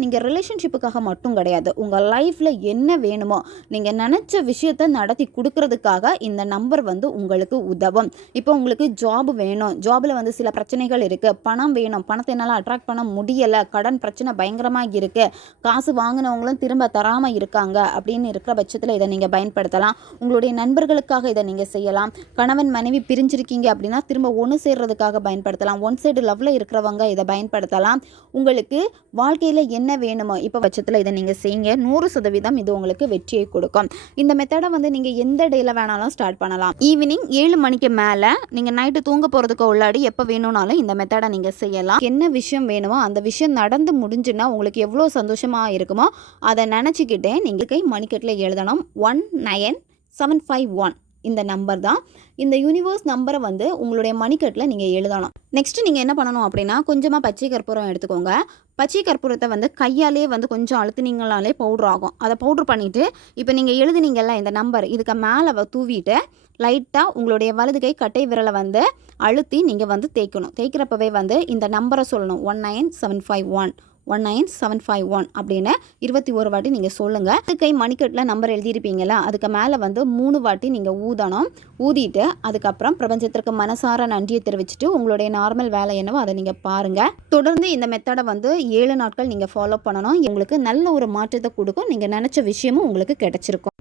நீங்கள் ரிலேஷன்ஷிப்புக்காக மட்டும் கிடையாது, உங்கள் லைஃப்பில் என்ன வேணுமோ நீங்கள் நினச்ச விஷயத்தை நடத்தி கொடுக்கறதுக்காக இந்த நம்பர் வந்து உங்களுக்கு உதவும். இப்போ உங்களுக்கு ஜாப் வேணும், ஜாபில் வந்து சில பிரச்சனைகள் இருக்குது, பணம் வேணும், பணத்தை என்னால் அட்ராக்ட் பண்ண முடியலை, கடன் பிரச்சனை பயங்கரமாக இருக்குது, காசு வாங்கினவங்களும் திரும்ப தராமல் இருக்காங்க அப்படின்னு இருக்கிற பட்சத்தில் இதை நீங்கள் பயன்படுத்தலாம். உங்களுடைய நண்பர்களுக்காக இதை நீங்கள் செய்யலாம். கணவன் மனைவி பிரிஞ்சிருக்கீங்க அப்படின்னா திரும்ப ஒன்று சேர்றதுக்காக பயன்படுத்தலாம். ஒன் சைடு லவ்வில் இருக்கிறவங்க இதை பயன்படுத்தலாம். உங்களுக்கு வாழ்க்கையில் என்ன வேணுமோ இப்போ பட்சத்தில் இதை நீங்கள் செய்யுங்க. 100% இது உங்களுக்கு வெற்றியை கொடுக்கும். இந்த மெத்தடை வந்து நீங்கள் எந்த டேயில் வேணாலும் ஸ்டார்ட் பண்ணலாம். ஈவினிங் 7 மணிக்கு மேலே நீங்கள் நைட்டு தூங்க போகிறதுக்கு உள்ளாடி எப்போ வேணும்னாலும் இந்த மெத்தடை நீங்கள் செய்யலாம். என்ன விஷயம் வேணுமோ அந்த விஷயம் நடந்து முடிஞ்சுன்னா உங்களுக்கு எவ்வளோ சந்தோஷமாக இருக்குமோ அதை நினச்சிக்கிட்டே நீங்கள் மணிக்கட்டில் எழுதணும். 19751 இந்த நம்பர் தான். இந்த யூனிவர்ஸ் நம்பரை வந்து உங்களுடைய மணிக்கட்டில் நீங்கள் எழுதணும். நெக்ஸ்ட்டு நீங்கள் என்ன பண்ணணும் அப்படின்னா, கொஞ்சமாக பச்சை கற்பூரம் எடுத்துக்கோங்க. பச்சை கற்பூரத்தை வந்து கையாலே வந்து கொஞ்சம் அழுத்துனீங்களாலே பவுட்ரு ஆகும். அதை பவுட்ரு பண்ணிவிட்டு இப்போ நீங்கள் எழுதுனீங்கல்ல இந்த நம்பர், இதுக்கு மேலே தூவிட்டு லைட்டாக உங்களுடைய வலது கை கட்டை விரலை வந்து அழுத்தி நீங்கள் வந்து தேய்க்கணும். தேய்க்கிறப்பவே வந்து இந்த நம்பரை சொல்லணும், 19751 அப்படின்னு 21 வாட்டி நீங்கள் சொல்லுங்கள். கை மணிக்கட்டில் நம்பர் எழுதியிருப்பீங்களா, அதுக்கு மேலே வந்து 3 வாட்டி நீங்கள் ஊதணும். ஊதிட்டு அதுக்கப்புறம் பிரபஞ்சத்திற்கு மனசார நன்றியை தெரிவிச்சுட்டு உங்களுடைய நார்மல் வேலை என்னவோ அதை நீங்கள் பாருங்கள். தொடர்ந்து இந்த மெத்தடை வந்து 7 நாட்கள் நீங்கள் ஃபாலோ பண்ணணும். உங்களுக்கு நல்ல ஒரு மாற்றத்தை கொடுக்கும். நீங்கள் நினச்ச விஷயமும் உங்களுக்கு கிடைச்சிருக்கும்.